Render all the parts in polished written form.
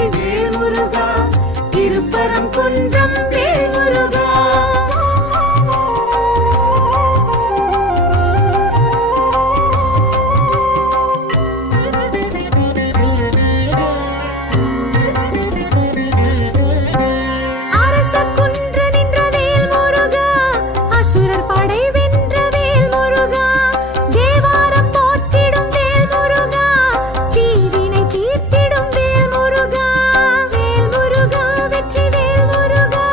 வெற்றி வேல் முருகா, திருப்பரம் குன்றம் வேல் முருகா. அரச குன்று நின்ற வேல் முருகா, அசுரர் படை வென்ற வேல் முருகா, தேவாரம் போற்றிடும் வேல் முருகா, தீவினை தீர்த்திடும் வேல் முருகா. வேல் முருகா, வெற்றி வேல் முருகா,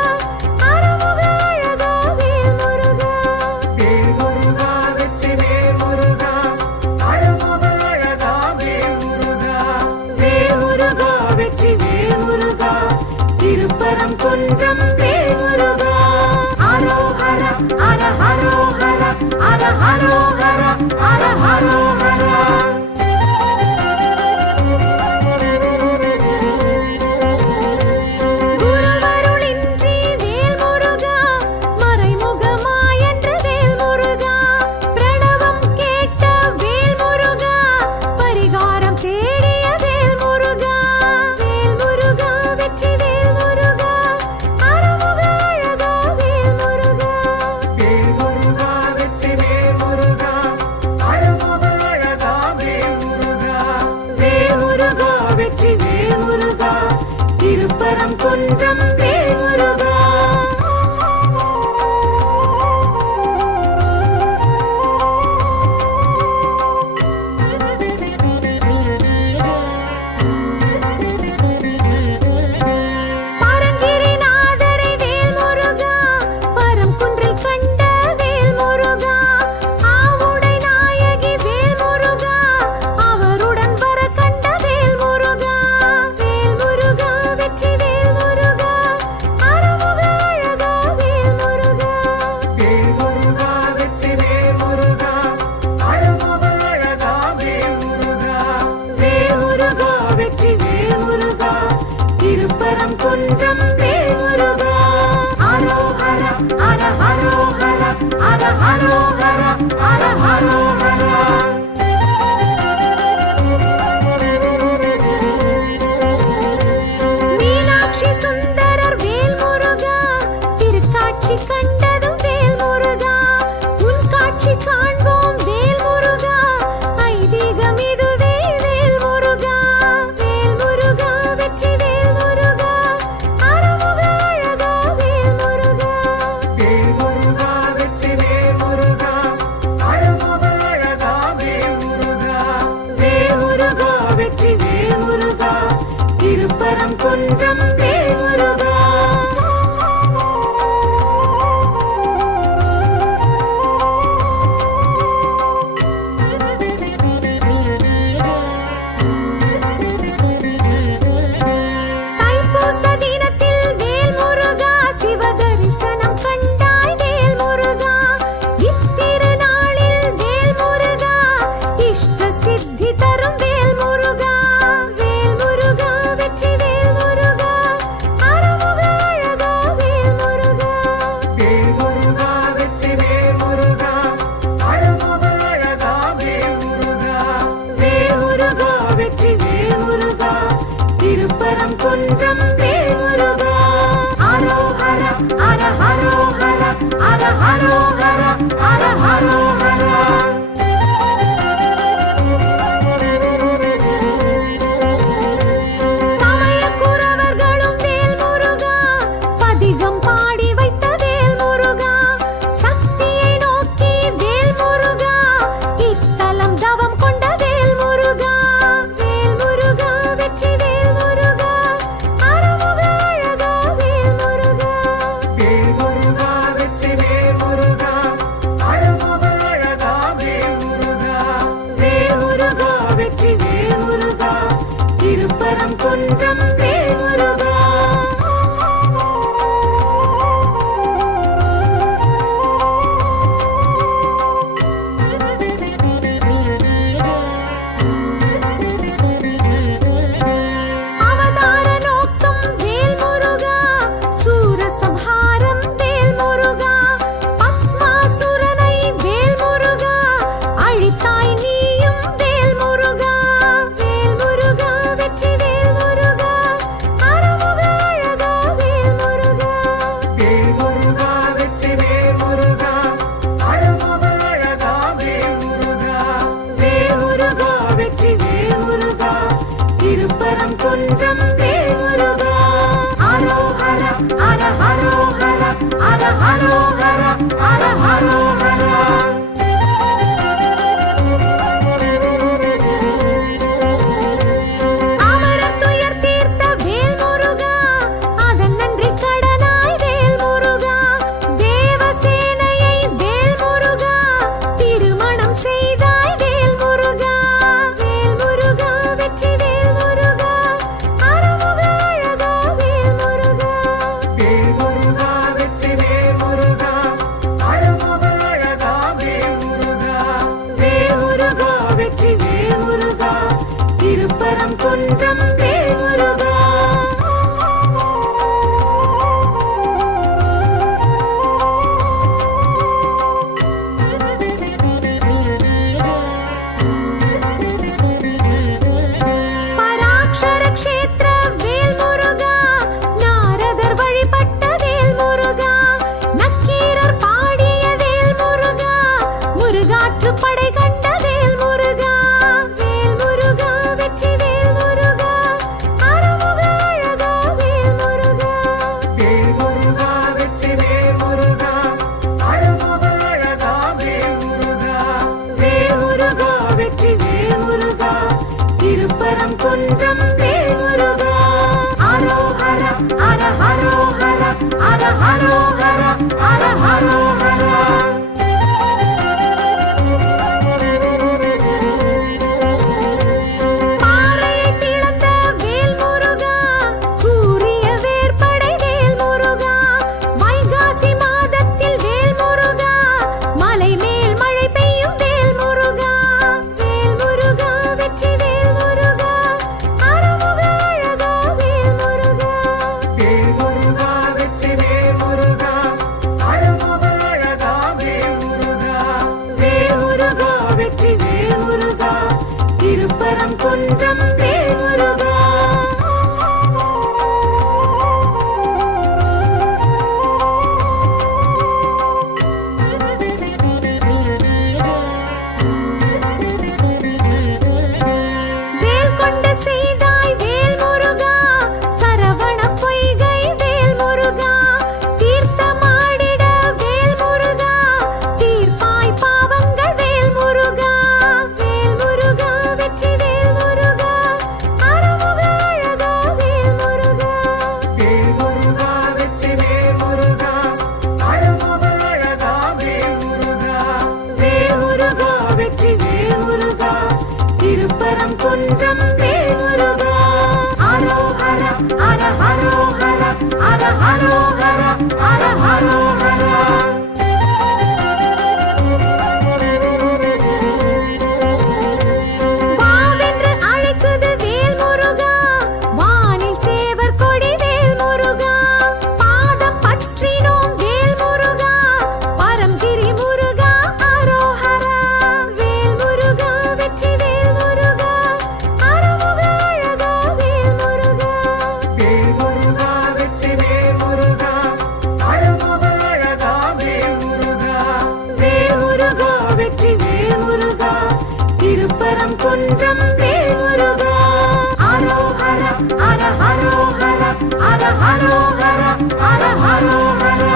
Ara haro hara, ara haro hara, ara haro hara.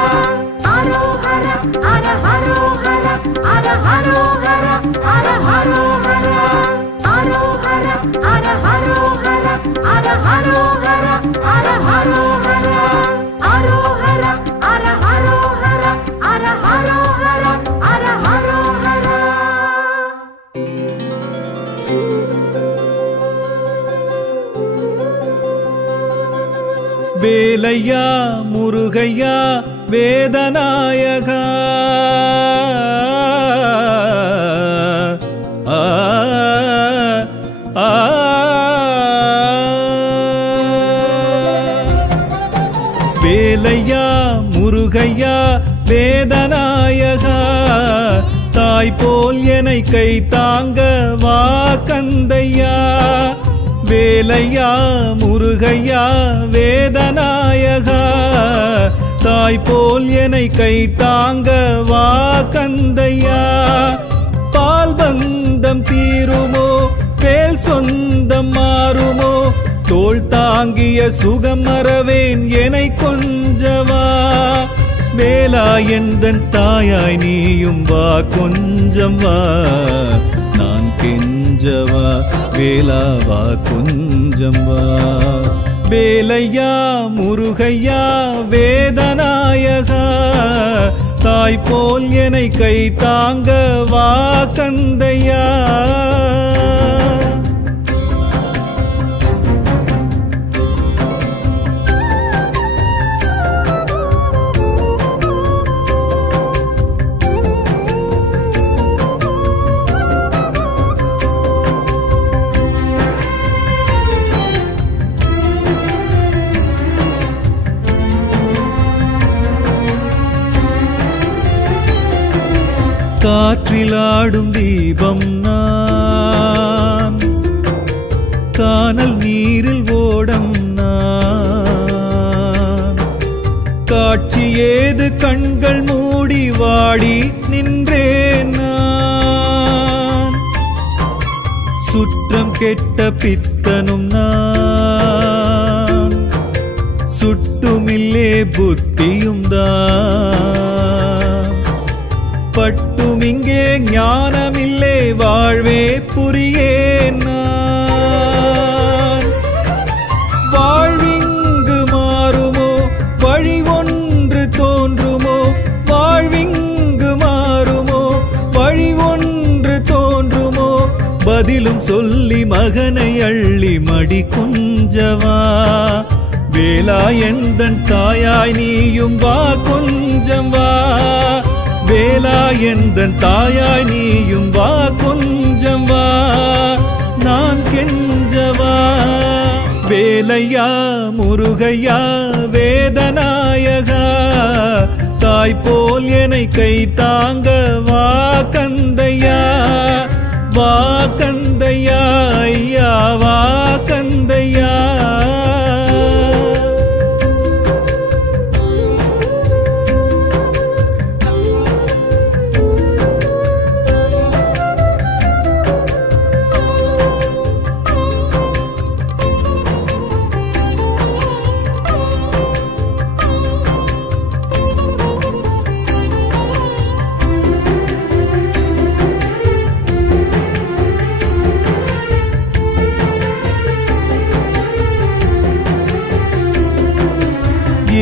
Haro hara, ara haro hara, ara haro hara, ara haro hara. Haro hara, ara haro hara, ara haro hara, ara haro hara. Haro hara, ara haro hara, ara haro hara, ara haro hara. வேலையா முருகையா வேதநாயகா ஆ ஆ வேலையா முருகையா வேதநாயகா தாய் போல் என்னை கை தாங்க வா கந்தையா வேலையா முருகையா வேதநாயகா தாய் போல் என்னை கை தாங்க வா கந்தையா பால் பந்தம் தீருமோ வேல் சொந்தம் மாறுமோ தோள் தாங்கிய சுகம் மறவேன் என்னை கொஞ்சவா வேலா எந்தன் தாயாய் நீயும் வா கொஞ்சம் வா நான் கெஞ்சவா வேலா வா கொஞ்சம் வா வேலையா முருகையா வேதநாயகா தாய் போல் என்னை கை தாங்க வா கந்தையா காற்றிலாடும் தீபம் நான் கானல் நீரில் ஓடம் நான் காட்சி ஏது கண்கள் மூடி வாடி நின்றேன் நான் சுற்றம் கெட்ட பித்தனும் நான் சுட்டுமில்லே புத்தியும் தான் பட்டும் இங்கே ஞானமில்லே வாழ்வே புரியேன் நான் வாழ்விங்கு மாறுமோ வழி ஒன்று தோன்றுமோ வாழ்விங்கு மாறுமோ வழி ஒன்று தோன்றுமோ பதிலும் சொல்லி மகனை அள்ளி மடி கொஞ்சவா வேலா எந்தன் தாயாய் நீயும் வா கொஞ்சம் வா வேலா எந்தன் தாயாய் நீயும் வா கொஞ்சம் வா நான் கெஞ்சவா வேலையா முருகையா வேதநாயகா தாய் போல் என்னை கை தாங்க வா கந்தையா வா கந்தையா ஐயா வா கந்தையா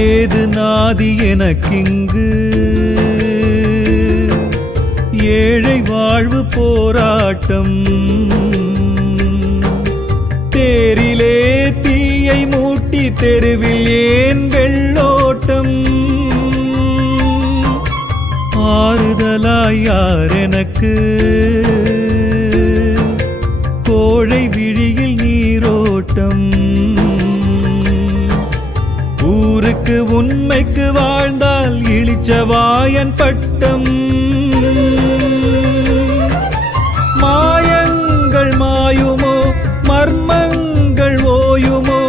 ஏது நாதி எனக்கிங்கு ஏழை வாழ்வு போராட்டம் தேரிலே தீயை மூட்டி தெருவில் ஏன் வெள்ளோட்டம் ஆறுதலாய் யார் எனக்கு கோழை விழியில் நீரோட்டம் ஊருக்கு உண்மைக்கு வாழ்ந்தால் இளிச்சவாயன் பட்டம் மாயங்கள் மாயுமோ மர்மங்கள் ஓயுமோ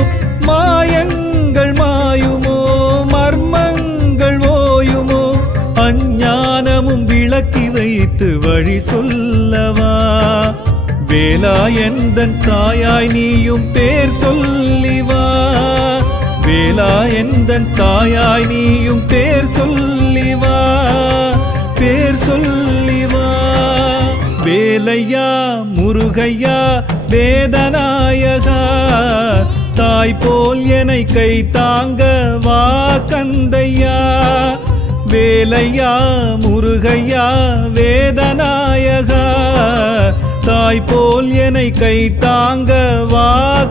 மாயங்கள் மாயுமோ மர்மங்கள் ஓயுமோ அஞ்ஞானமும் விளக்கி வைத்து வழி சொல்லவா வேலா எந்தன் தாயாய் நீயும் பேர் சொல்லி வா. வேலா எந்தன் தாயாய் நீயும் பேர் சொல்லி வா, பேர் சொல்லி வா. வேலையா முருகையா வேதநாயகா, தாய் போல் என்னை கை தாங்க வா கந்தையா. வேலையா முருகையா வேதநாயகா, தாய் போல் என்னை கை தாங்க வா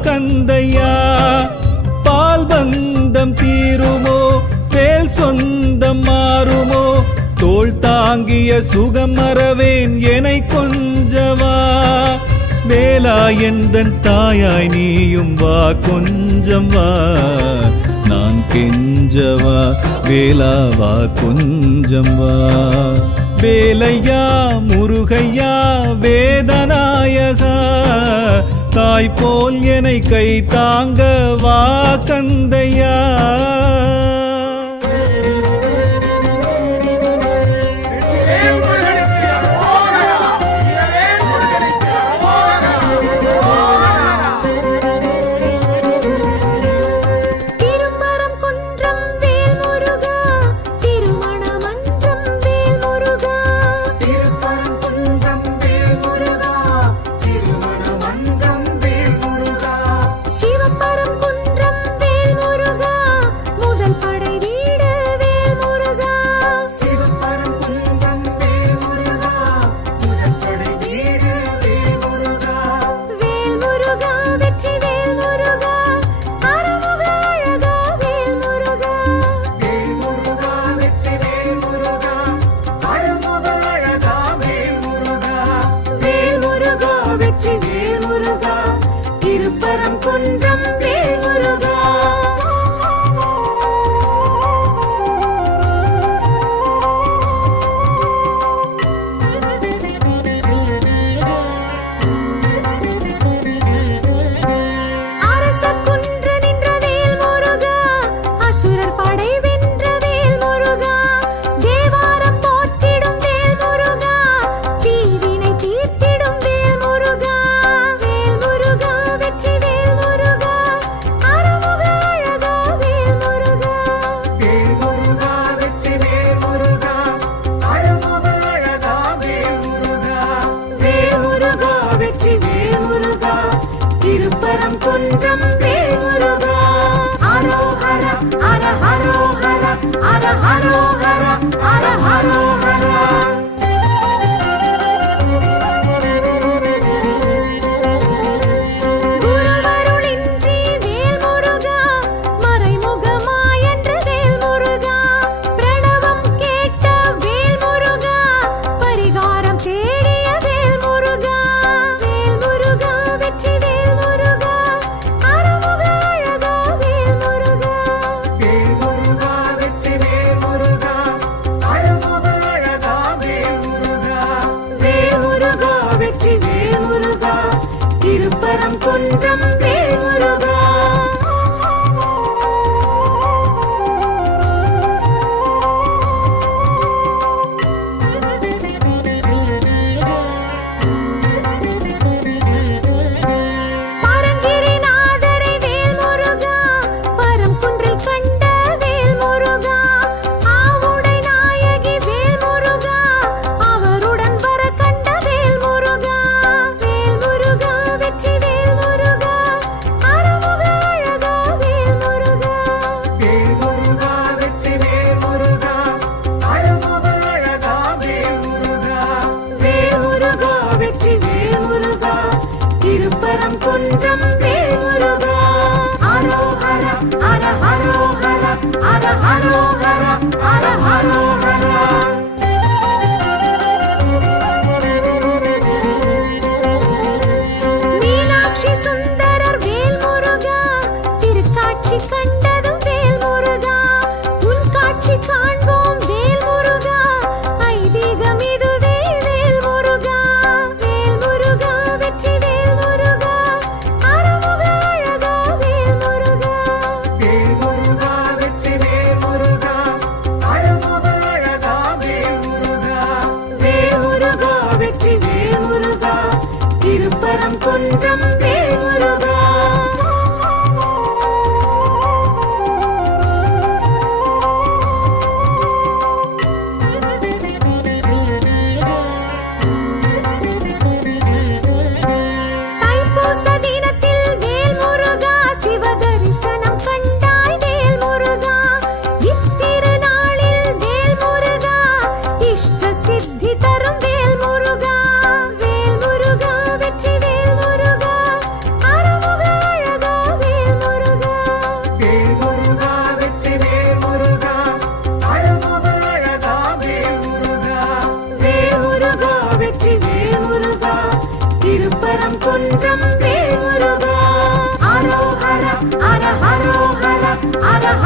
கந்தையா. பால் பந்தம் தீருமோ வேல் சொந்தம் மாறுமோ, தோள் தாங்கிய சுகம் மறவேன் என்னை கொஞ்சவா. வேலா எந்தன் தாயாய் நீயும் வா கொஞ்சம் வா, நான் கெஞ்சவா. வேலா வா கொஞ்சம் வா. வேலையா முருகையா வேதநாயகா, தாய் போல் என்னை கை தாங்க வா கந்தையா.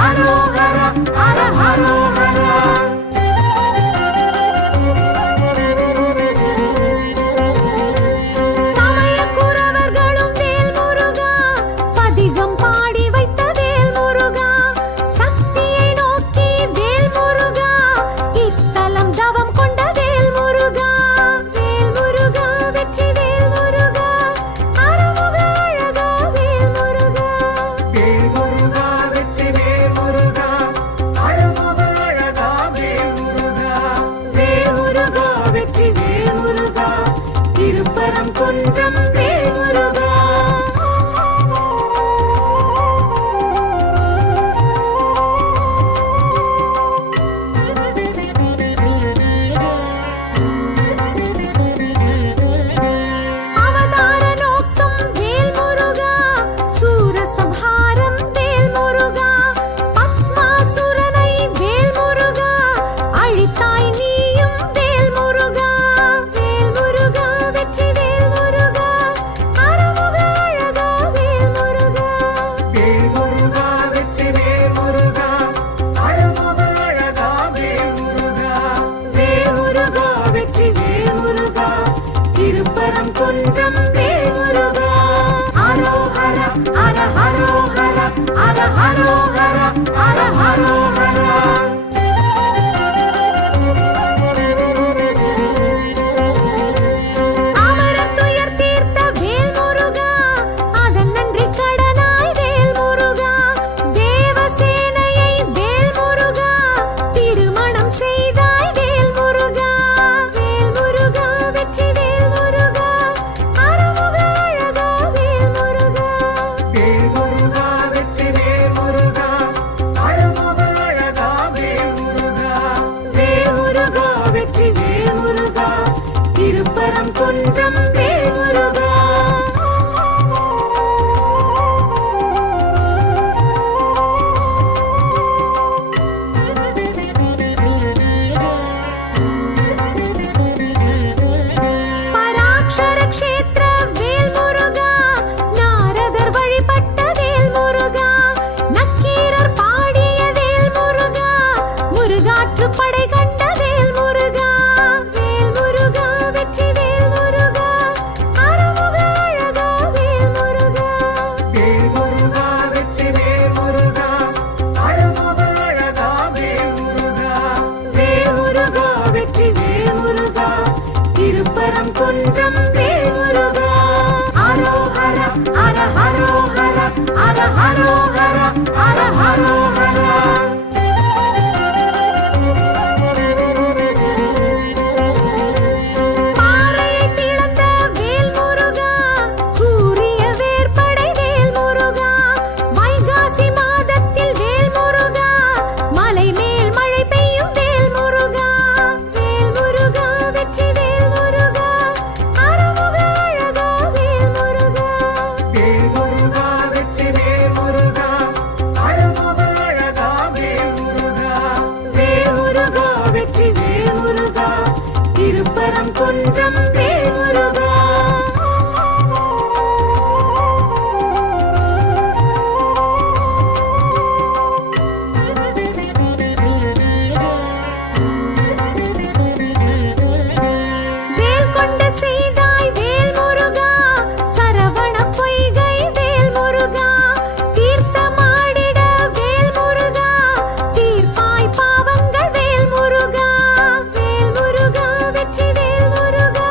ஹரோஹரா ஹர ஹரோஹரா. சமயக்குறவர்களும் வேல் முருகா பதிகம் பாடி வைத்த வேல் முருகா. சக்தியை நோக்கி வேல் முருகா இத்தலம் தவம் கொண்ட வேல் முருகா. வேல் முருகா வெற்றி வேல் முருகா அருமுக அழகா வேல் முருகா. வேல் முருகா வெற்றி வேல் முருகா அழமுக அழகா வேல் முருகா. வேல் முருகா வெற்றி வேல் முருகா திருப்பரம் குன்றம் வேல் முருகா. அவதார நோக்கம் வேல் முருகா சூரசம்ஹாரம் வேல் முருகா. பத்மாசுரனை வேல் முருகா அழித்தாய் நீயும் வேல் முருகா. வேல் முருகா வெற்றி வேல் முருகா அருமுக அழகா வேல் முருகா. வேல் முருகா வெற்றி வேல் முருகா அழமுக அழகா வேல் முருகா. வேல் முருகா வெற்றி வேல் முருகா திருப்பரம் குன்றம் வேல் முருகா. ஹரோஹரா ஹர ஹரோஹரா ஹர ஹரோஹரா ஹர ஹரோஹரா. அமரர் துயர் தீர்த்த வேல் முருகா அதன் நன்றி கடனாய் வேல் முருகா. தேவசேனையை வேல் முருகா திருமணம் செய்தாய் வேல் முருகா. வேல் முருகா வெற்றி வேல் முருகா அருமுக அழகா வேல் முருகா. வேல் முருகா வெற்றி வேல் முருகா அழமுக அழகா வேல் முருகா. வேல் முருகா வெற்றி வேல் முருகா திருப்பரம் குன்றம் வேல் முருகா. பராக்ஷர க்ஷேத்திர வேல் முருகா நாரதர் வழிபட்ட வேல் முருகா. நக்கீரர் பாடிய வேல் முருகா முருகாற்று படை கண்ட வேல் முருகா. வேல் முருகா வெற்றி வேல் முருகா அருமுக அழகா வேல் முருகா. வேல் முருகா வெற்றி வேல் முருகா அழமுக அழகா வேல் முருகா. வேல் முருகா வெற்றி வேல் முருகா திருப்பரம் குன்றம் வேல் முருகா. ஹரோஹரா ஹர ஹரோஹரா ஹர ஹரோஹரா ஹர ஹரோஹரா. பாறையை பிளந்த வேல் முருகா கூரிய வேற்படை வேல் முருகா. வைகாசி மாதத்தில் வேல் முருகா மலை மேல் மழை பெய்யும் வேல் முருகா. வேல் முருகா வெற்றி வேல் முருகா அருமுக அழகா வேல் முருகா. வேல் முருகா வெற்றி வேல் முருகா அழமுக அழகா வேல் முருகா. வேல் முருகா வெற்றி வேல் முருகா திருப்பரம் குன்றம் வேல் முருகா. வேல் கொண்ட செய்தாய் வேல் முருகா சரவண பொய்கை வேல் முருகா. தீர்த்தமாடிட வேல் முருகா தீர்ப்பாய் பாவங்கள் வேல் முருகா. வேல் முருகா வெற்றி வேல் முருகா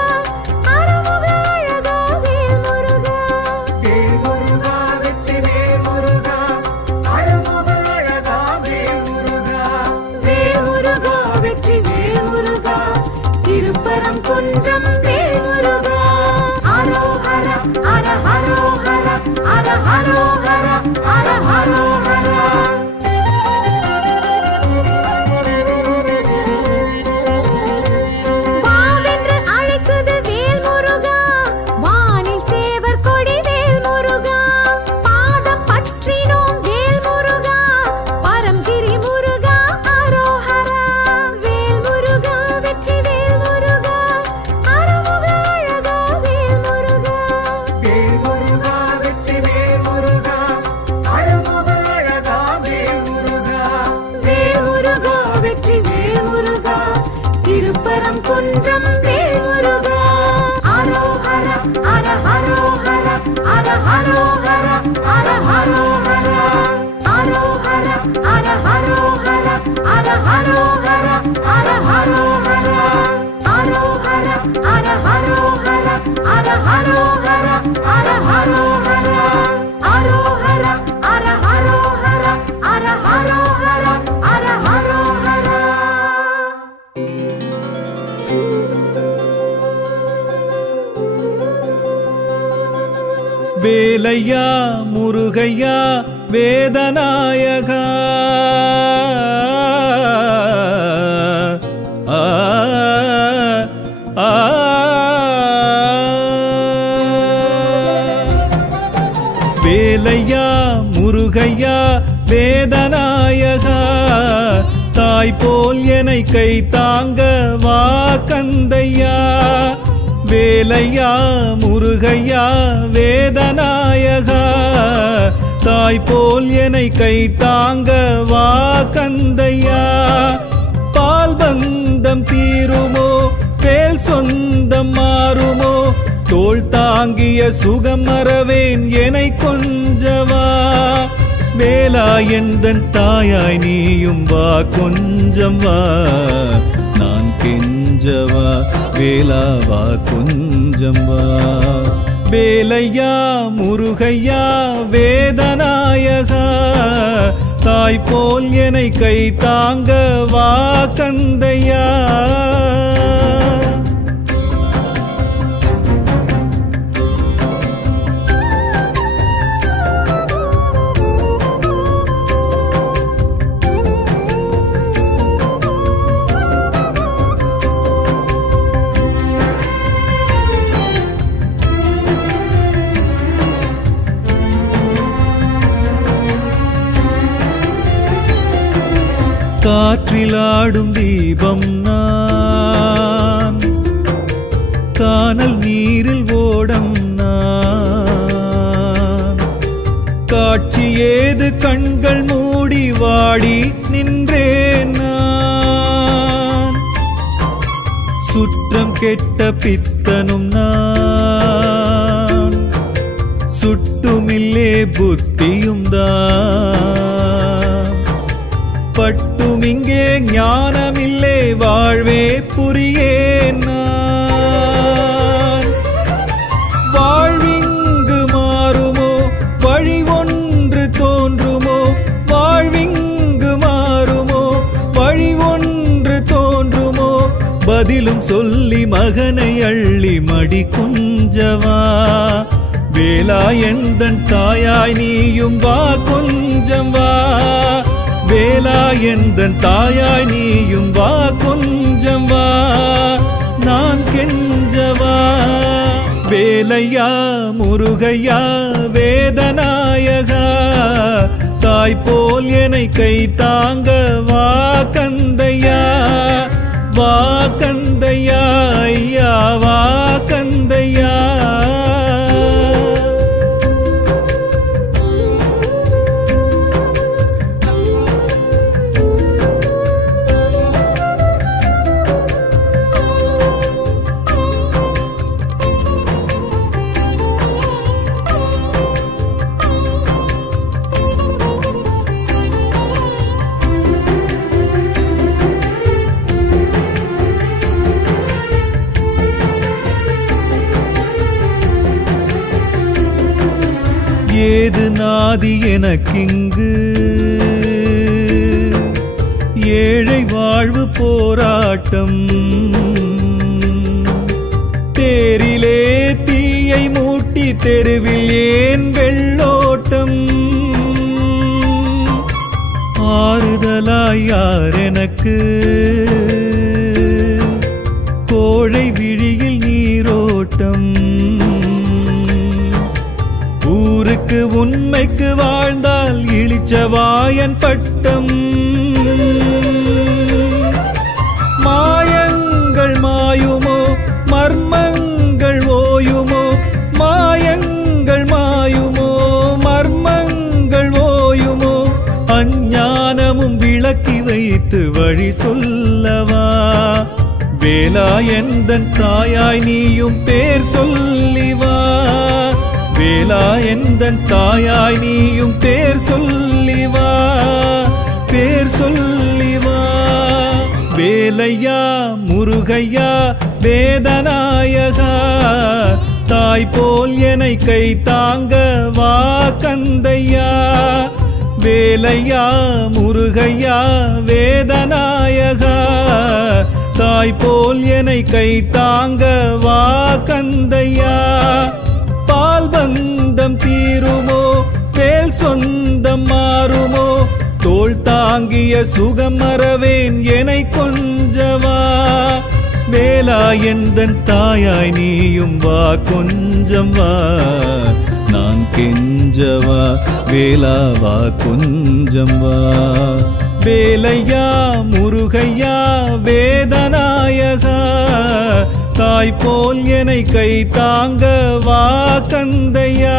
என்றும் வேல் முருகா அரோஹர ஹர ஹரோஹர ஹர ஹரோஹர ஹர ஹரோஹர அரோஹர ஹர ஹரோஹர ஹர ஹரோஹர ஹர ஹரோஹர அரோஹர ஹர ஹரோஹர ஹர ஹரோஹர ஹர ஹரோஹர அரோஹர ஹர ஹரோஹர ஹர ஹரோஹர ஹர ஹரோஹர. வேலையா முருகையா வேதநாயகா ஆ ஆ வேலையா முருகையா வேதநாயகா தாய் போல் என்னை கை தாங்க வா கந்தையா வேலையா முருகையா வேதநாயகா தாய் போல் என்னை கை தாங்க வா கந்தையா பால் பந்தம் தீருமோ வேல் சொந்தம் மாறுமோ தோள் தாங்கிய சுகம் மறவேன் என்னை கொஞ்சவா வேலா எந்தன் தாயாய் நீயும் வா கொஞ்சம் வா நான் கெஞ்சவா வேலா வா கொஞ்சம் வா வேலையா முருகையா வேதநாயகா தாய் போல் என்னை கை தாங்க வா கந்தையா காற்றிலாடும் தீபம் நான் கானல் நீரில் ஓடம் நான் காட்சி ஏது கண்கள் மூடி வாடி நின்றேன் நான் சுற்றம் கெட்ட பித்தனும் நான் சுட்டுமில்லே புத்தியும் தான் பட்டும் இங்கே ஞானமில்லே வாழ்வே புரியேன் நான் வாழ்விங்கு மாறுமோ வழி ஒன்று தோன்றுமோ வாழ்விங்கு மாறுமோ வழி ஒன்று தோன்றுமோ பதிலும் சொல்லி மகனை அள்ளி மடி கொஞ்சவா வேலா எந்தன் தாயாய் நீயும் வா கொஞ்சம் வா வேலா எந்தன் தாயாய் நீயும் வா கொஞ்சம் வா நான் கெஞ்சவா வேலையா முருகையா வேதநாயகா தாய் போல் என்னை கை தாங்க வா கந்தையா வா கந்தையா ஐயா வா கந்தையா ஏது நாதி எனக்கிங்கு ஏழை வாழ்வு போராட்டம் தேரிலே தீயை மூட்டி தெருவில் ஏன் வெள்ளோட்டம் ஆறுதலாய் யார் எனக்கு கோழை விழியில் நீரோட்டம் ஊருக்கு உண்மைக்கு வாழ்ந்தால் இளிச்சவாயன் பட்டம் மாயங்கள் மாயுமோ மர்மங்கள் ஓயுமோ மாயங்கள் மாயுமோ மர்மங்கள் ஓயுமோ அஞ்ஞானமும் விளக்கி வைத்து வழி சொல்லவா வேலா எந்தன் தாயாய் நீயும் பேர் சொல்லி வா வேலா எந்தன் தாயாய் நீயும் பேர் சொல்லி வா பேர் சொல்லி வா வேலையா முருகையா வேதநாயகா தாய் போல் என்னை கை தாங்க வா கந்தையா வேலையா முருகையா வேதநாயகா தாய் போல் என்னை கை தாங்க வா கந்தையா பால் பந்தம் தீருமோ வேல் சொந்தம் மாறுமோ தோள் தாங்கிய சுகம் மறவேன் என்னை கொஞ்சவா வேலா எந்தன் தாயாய் நீயும் வா கொஞ்சம் வா நான் கெஞ்சவா வேலா வா கொஞ்சம் வா வேலையா முருகையா வேதநாயகா தாய் போல் என்னை கை தாங்க வா கந்தையா